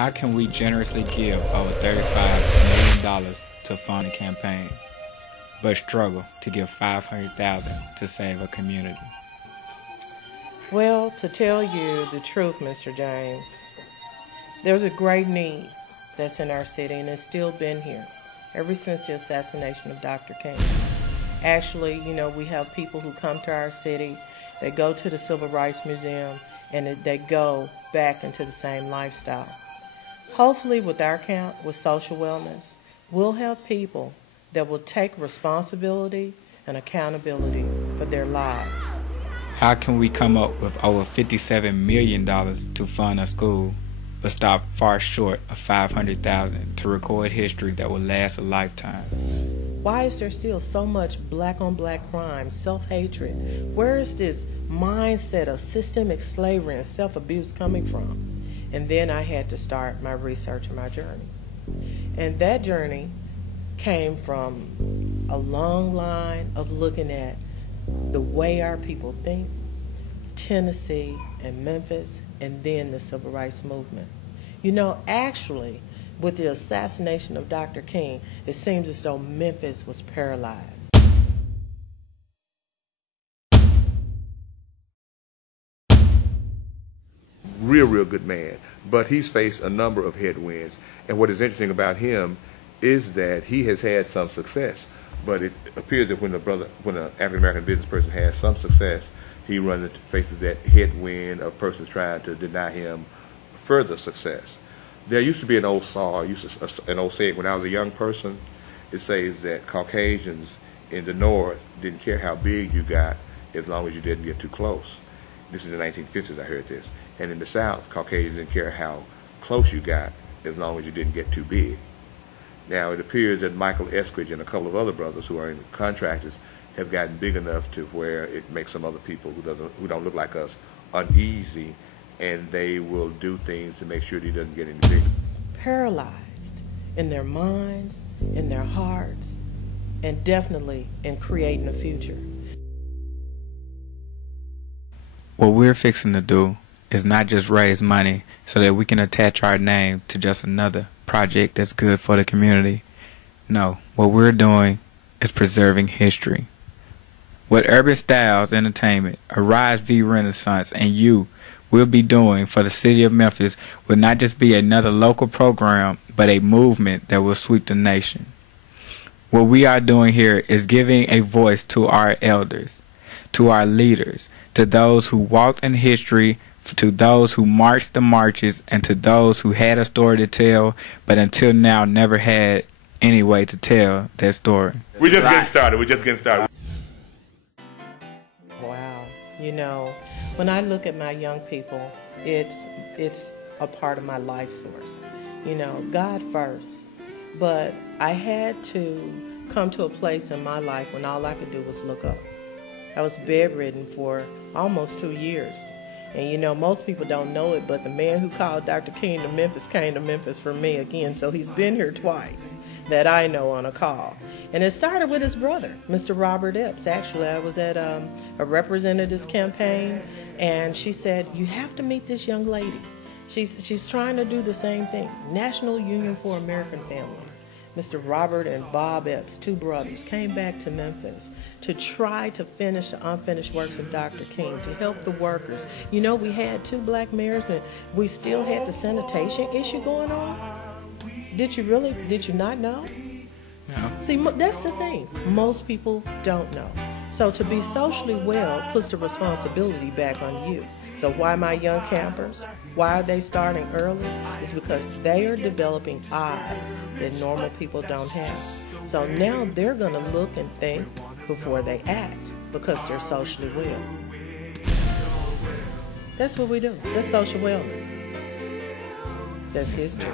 How can we generously give over $35 million to fund a campaign, but struggle to give $500,000 to save a community? Well, to tell you the truth, Mr. James, there's a great need that's in our city, and it's still been here ever since the assassination of Dr. King. Actually, we have people who come to our city, they go to the Civil Rights Museum, and they go back into the same lifestyle. Hopefully, with our camp, with social wellness, we'll have people that will take responsibility and accountability for their lives. How can we come up with over $57 million to fund a school, but stop far short of $500,000 to record history that will last a lifetime? Why is there still so much black-on-black crime, self-hatred? Where is this mindset of systemic slavery and self-abuse coming from? And then I had to start my research and my journey. And that journey came from a long line of looking at the way our people think, Tennessee and Memphis, and then the Civil Rights Movement. Actually, with the assassination of Dr. King, it seems as though Memphis was paralyzed. Real good man, but he's faced a number of headwinds. And what is interesting about him is that he has had some success, but it appears that when an African-American business person has some success, he faces that headwind of persons trying to deny him further success. There used to be an old saying when I was a young person. It says that Caucasians in the North didn't care how big you got as long as you didn't get too close. This is the 1950s, I heard this. And in the South, Caucasians didn't care how close you got as long as you didn't get too big. Now, it appears that Michael Eskridge and a couple of other brothers who are in contractors have gotten big enough to where it makes some other people who don't look like us uneasy, and they will do things to make sure that he doesn't get any bigger. Paralyzed in their minds, in their hearts, and definitely in creating a future. What we're fixing to do is not just raise money so that we can attach our name to just another project that's good for the community. No, what we're doing is preserving history. What Urban Styles Entertainment, Arize V Renaissance, and you will be doing for the city of Memphis will not just be another local program, but a movement that will sweep the nation. What we are doing here is giving a voice to our elders, to our leaders, to those who walked in history, to those who marched the marches, and to those who had a story to tell, but until now never had any way to tell their story. We're just getting started. Wow. When I look at my young people, it's a part of my life source. God first. But I had to come to a place in my life when all I could do was look up. I was bedridden for almost 2 years. And most people don't know it, but the man who called Dr. King to Memphis came to Memphis for me again. So he's been here twice that I know on a call. And it started with his brother, Mr. Robert Epps. Actually, I was at a representative's campaign, and she said, "You have to meet this young lady. She's trying to do the same thing. National Union for American Families." Mr. Robert and Bob Epps, two brothers, came back to Memphis to try to finish the unfinished works of Dr. King, to help the workers. We had 2 black mayors, and we still had the sanitation issue going on. Did you not know? No. See, that's the thing. Most people don't know. So to be socially well puts the responsibility back on you. So why my young campers? Why are they starting early? It's because they are developing eyes that normal people don't have. So now they're going to look and think before they act because they're socially well. That's what we do. That's social wellness. That's history.